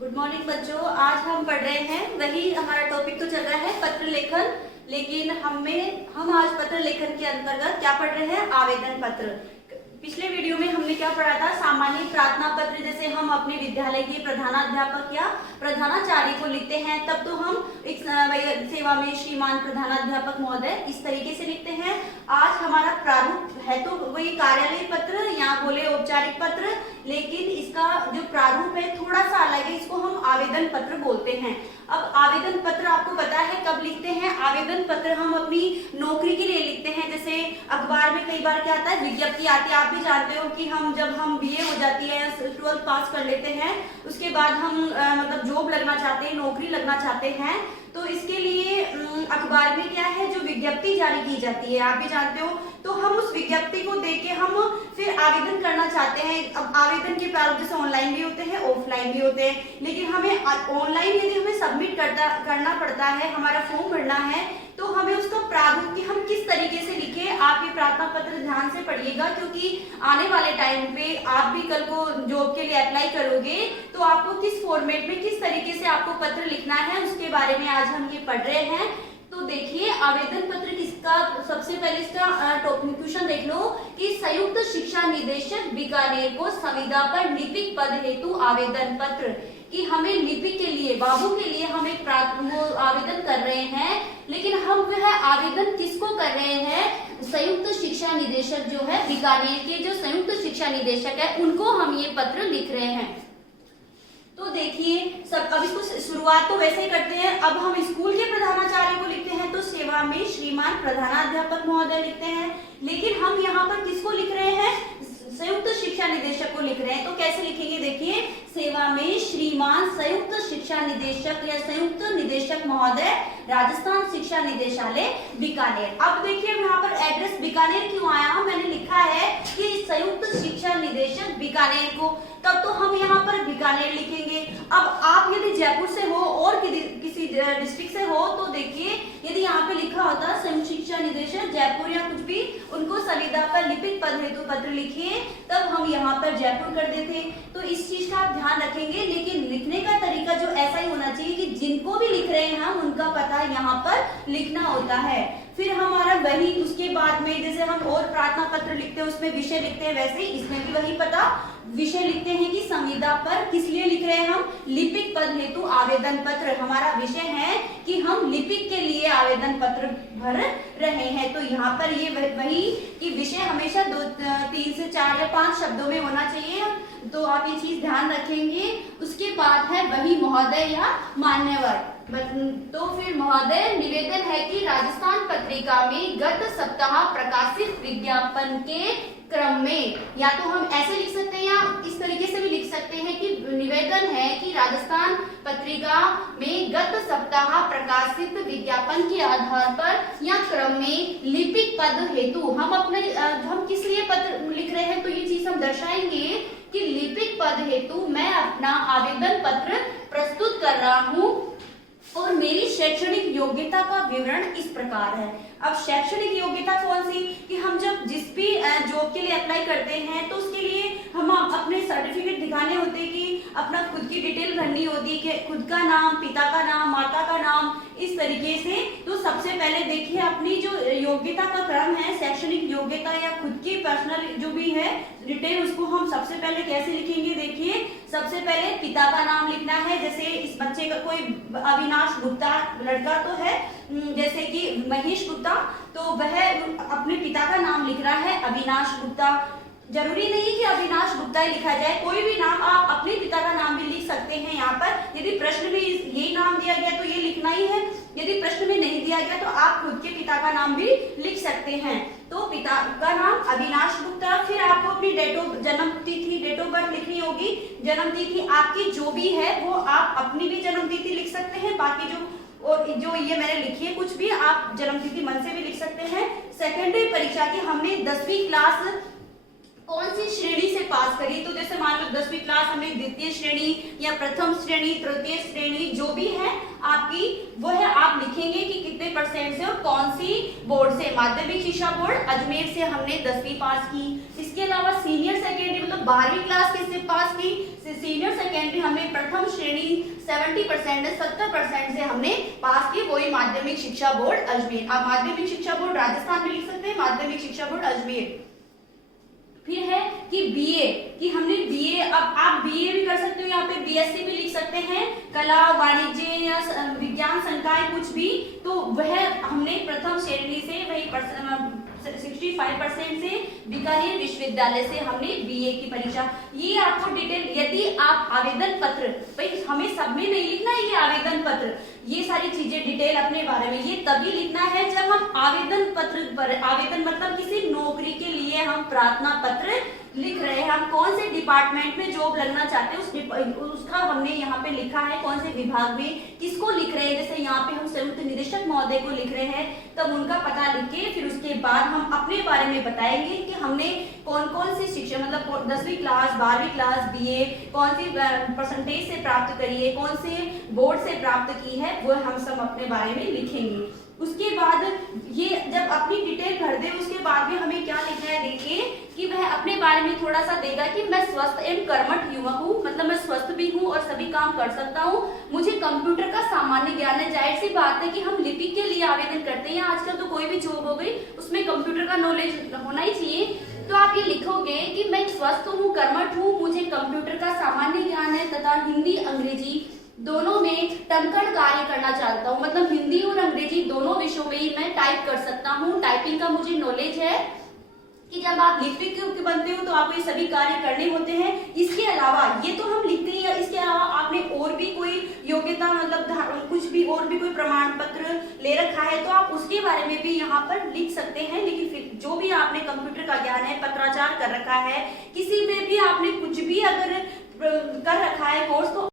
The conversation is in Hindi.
गुड मॉर्निंग बच्चों। आज हम पढ़ रहे हैं, वही हमारा टॉपिक तो चल रहा है पत्र लेखन, लेकिन हम आज पत्र लेखन के अंतर्गत क्या पढ़ रहे हैं? आवेदन पत्र। पिछले वीडियो में हमने क्या पढ़ा था? सामान्य प्रार्थना पत्र, जैसे हम अपने विद्यालय के प्रधानाध्यापक या प्रधानाचार्य को लिखते हैं तब तो हम एक सेवा में श्रीमान प्रधानाध्यापक महोदय इस तरीके से लिखते हैं। आज हमारा प्रारूप है तो वही कार्यालय पत्र या बोले औपचारिक पत्र, लेकिन इसका जो प्रारूप है थोड़ा सा अलग है, इसको हम आवेदन पत्र बोलते हैं। अब आवेदन पत्र आपको पता है कब लिखते हैं? आवेदन पत्र हम अपनी नौकरी के लिए लिखते हैं। जैसे अखबार में कई बार क्या आता है, विज्ञप्ति आती है। आप भी जानते हो कि जब हम बीए हो जाती है, 12th पास कर लेते हैं, उसके बाद हम मतलब जॉब लगना चाहते हैं, नौकरी लगना चाहते हैं, तो इसके लिए अखबार में क्या है, जो विज्ञप्ति जारी की जाती है, आप भी जानते हो। तो हम उस विज्ञप्ति को देख के हम फिर आवेदन करना चाहते हैं। अब आवेदन के प्रारूप जैसे ऑनलाइन भी होते हैं, ऑफलाइन भी होते हैं, लेकिन हमें ऑनलाइन यदि हमें सबमिट करना पड़ता है, हमारा फॉर्म भरना है, तो हमें उसका प्रारूप कि हम किस तरीके से लिखे। आप ये प्रार्थना पत्र ध्यान से पढ़िएगा, क्योंकि आने वाले टाइम पे आप भी कल को जॉब के लिए अप्लाई करोगे तो आपको किस फॉर्मेट में, किस तरीके से आपको पत्र लिखना है, उसके बारे में आज हम ये पढ़ रहे हैं। तो देखिए, आवेदन पत्र किसका, सबसे पहले इसका क्वेश्चन देख लो कि संयुक्त शिक्षा निदेशक बीकानेर को संविदा पर लिपिक पद हेतु आवेदन पत्र, कि हमें लिपिक के लिए, बाबू के लिए हम एक आवेदन कर रहे हैं, लेकिन हम वह आवेदन किसको कर रहे हैं? संयुक्त शिक्षा निदेशक जो है बीकानेर के, जो संयुक्त शिक्षा निदेशक है, उनको हम ये पत्र लिख रहे हैं। तो देखिए सब, अब इसको शुरुआत तो वैसे ही करते हैं। अब हम स्कूल के प्रधानाचार्य को लिखते हैं तो सेवा में श्रीमान प्रधानाध्यापक महोदय लिखते हैं, लेकिन हम यहाँ पर किसको लिख रहे हैं? संयुक्त शिक्षा निदेशक को लिख रहे हैं। तो कैसे लिखेंगे? देखिए, सेवा में श्रीमान संयुक्त शिक्षा निदेशक या संयुक्त निदेशक महोदय, राजस्थान शिक्षा निदेशालय बीकानेर। अब देखिए यहाँ पर एड्रेस बीकानेर क्यों आया? मैंने लिखा है कि संयुक्त शिक्षा निदेशक बीकानेर को, तब तो हम यहाँ पर बीकानेर लिखेंगे। अब आप यदि जयपुर से हो और किसी डिस्ट्रिक्ट से हो तो देखिए, यदि यहाँ पे लिखा होता संयुक्त शिक्षा निदेशक जयपुर या कुछ भी, उनको संविदा पर लिपिक पद हेतु पत्र लिखिए, तब हम यहाँ पर जयपुर कर देते। तो इस चीज का आप ध्यान रखेंगे, लेकिन लिखने का तरीका जो ऐसा ही होना चाहिए कि जिनको भी लिख रहे हैं हम, उनका पता यहाँ पर लिखना होता है। फिर हमारा वही, उसके बाद में जैसे हम और प्रार्थना पत्र लिखते हैं उसमें विषय लिखते हैं, वैसे ही इसमें भी वही पता, विषय लिखते हैं कि संविदा पर किस लिए लिख रहे हैं हम? लिपिक पद हेतु आवेदन पत्र। हमारा विषय है कि हम लिपिक के लिए आवेदन पत्र भर रहे हैं। तो यहाँ पर ये वही कि विषय हमेशा 3 से 4 या 5 शब्दों में होना चाहिए, तो आप ये चीज ध्यान रखेंगे। उसके बाद है वही महोदय या मान्यवर। तो फिर महोदय, निवेदन है कि राजस्थान पत्रिका में गत सप्ताह प्रकाशित विज्ञापन के क्रम में, या तो हम ऐसे लिख सकते हैं या इस तरीके से भी लिख सकते हैं कि निवेदन है कि राजस्थान पत्रिका में गत सप्ताह प्रकाशित विज्ञापन के आधार पर या क्रम में लिपिक पद हेतु हम किस लिए पत्र लिख रहे हैं, तो ये चीज हम दर्शाएंगे कि लिपिक पद हेतु मैं अपना आवेदन पत्र प्रस्तुत कर रहा हूँ और मेरी शैक्षणिक योग्यता का विवरण इस प्रकार है। अब शैक्षणिक योग्यता कौन सी? कि हम जब जिस भी जॉब के लिए अप्लाई करते हैं तो उसके लिए हम अपने सर्टिफिकेट दिखाने होते हैं, कि अपना खुद की डिटेल भरनी होती है, कि खुद का नाम, पिता का नाम, माता का नाम, इस तरीके से। तो सबसे पहले देखिए, अपनी जो योग्यता का क्रम है, शैक्षणिक योग्यता या खुद की पर्सनल जो भी है डिटेल, उसको हम सबसे पहले कैसे लिखेंगे? देखिए, सबसे पहले पिता का नाम लिखना है। जैसे इस बच्चे का कोई अविनाश गुप्ता लड़का तो है, जैसे कि महेश गुप्ता, तो वह अपने पिता का नाम लिख रहा है अविनाश गुप्ता। जरूरी नहीं कि अविनाश गुप्ता ही लिखा जाए, कोई भी नाम, आप अपने पिता का नाम भी लिख सकते हैं। यहाँ पर यदि प्रश्न में यही नाम दिया गया तो ये लिखना ही है, यदि प्रश्न में नहीं दिया गया तो आप खुद के पिता का नाम भी लिख सकते हैं। तो पिता का नाम अविनाश गुप्ता। फिर आपको अपनी जन्म तिथि, डेट ऑफ बर्थ लिखनी होगी। जन्म तिथि आपकी जो भी है वो आप अपनी भी जन्म तिथि लिख सकते हैं, बाकी जो ये मैंने लिखी है कुछ भी आप जन्म तिथि मन से भी लिख सकते हैं। सेकेंडरी परीक्षा की हमने 10वीं क्लास कौन सी श्रेणी से पास करी, तो जैसे मान लो 10वीं क्लास हमने द्वितीय श्रेणी या प्रथम श्रेणी, तृतीय श्रेणी जो भी है आपकी, वो है आप लिखेंगे कि कितने % से और कौन सी बोर्ड से। माध्यमिक शिक्षा बोर्ड अजमेर से हमने 10वीं पास की। इसके अलावा सीनियर सेकेंडरी मतलब 12वीं क्लास किसने पास की, सीनियर सेकेंडरी हमने प्रथम श्रेणी 70% 70% से हमने पास की, वही माध्यमिक शिक्षा बोर्ड अजमेर। आप माध्यमिक शिक्षा बोर्ड राजस्थान में लिख सकते हैं, माध्यमिक शिक्षा बोर्ड अजमेर। फिर है कि बीए, कि हमने बीए, अब आप बीए भी कर सकते हो, यहाँ पे बीएससी भी लिख सकते हैं, कला वाणिज्य या विज्ञान संकाय कुछ भी, तो वह हमने प्रथम श्रेणी से वही 65% से बीकानेर विश्वविद्यालय से हमने बीए की परीक्षा। ये आपको डिटेल, यदि आप आवेदन पत्र, भाई हमें सब में नहीं लिखना है ये आवेदन पत्र, ये सारी चीजें डिटेल अपने बारे में ये तभी लिखना है जब हम आवेदन पत्र पर, आवेदन मतलब किसी नौकरी के लिए हम प्रार्थना पत्र लिख रहे हैं, हम कौन से डिपार्टमेंट में जॉब लगना चाहते हैं उसका हमने यहाँ पे लिखा है, कौन से विभाग में किसको लिख रहे हैं, जैसे यहाँ पे हम संयुक्त निदेशक महोदय को लिख रहे हैं, तब उनका पता लिख के फिर उसके बाद हम अपने बारे में बताएंगे कि हमने कौन कौन सी शिक्षा मतलब 10वीं क्लास 12वीं क्लास बीए कौन सी परसेंटेज से प्राप्त करी है, कौन से बोर्ड से प्राप्त की है, वो हम सब अपने बारे में लिखेंगे। उसके बाद ये जब अपनी डिटेल भर दे उसके बाद भी हमें क्या लिखना है, देखिए कि वह अपने बारे में थोड़ा सा देगा कि मैं स्वस्थ एवं कर्मठ युवक हूँ, मतलब मैं स्वस्थ भी हूँ और सभी काम कर सकता हूँ, मुझे कंप्यूटर का सामान्य ज्ञान है। जाहिर सी बात है कि हम लिपि के लिए आवेदन करते हैं, आजकल तो कोई भी जॉब हो गई उसमें कंप्यूटर का नॉलेज होना ही चाहिए। तो आप ये लिखोगे कि मैं स्वस्थ हूँ, कर्मठ हूँ, मुझे कंप्यूटर का सामान्य ज्ञान है तथा हिंदी अंग्रेजी दोनों में टंकण कार्य करना चाहता हूँ, मतलब हिंदी और अंग्रेजी दोनों विषयों में ही मैं टाइप कर सकता हूँ, टाइपिंग का मुझे नॉलेज है कि जब आप लिपिक के बनते हो तो आपको ये सभी कार्य करने होते हैं। इसके अलावा ये तो हम लिखते ही हैं, इसके अलावा आपने और भी कोई योग्यता मतलब कुछ भी और भी कोई प्रमाण पत्र ले रखा है तो आप उसके बारे में भी यहाँ पर लिख सकते हैं। लेकिन फिर जो भी आपने कंप्यूटर का ज्ञान है, पत्राचार कर रखा है, किसी में भी आपने कुछ भी अगर कर रखा है कोर्स तो